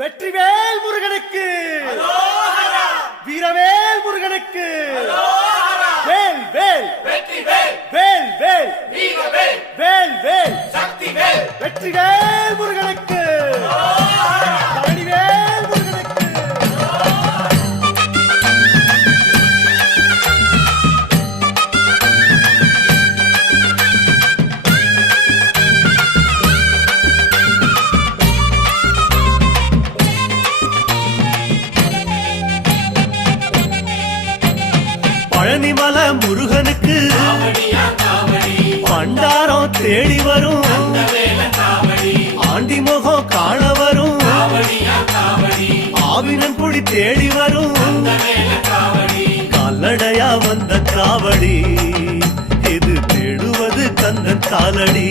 வெற்றிவேல் முருகனுக்கு, வீரவேல் முருகனுக்கு, வேல் வேல் வேல் வேல் வேல் வேல் வெற்றிவேல் முருகனுக்கு, பழனிவேல் முருகனுக்கு. பழனிமல முருகனுக்கு பண்டாரம் தேடி வரும், ஆண்டி முகம் காண வரும், ஆவினன் குடி தேடி வரும், கால்நடையா வந்த காவடி இது தேடுவது கந்தன் காலடி.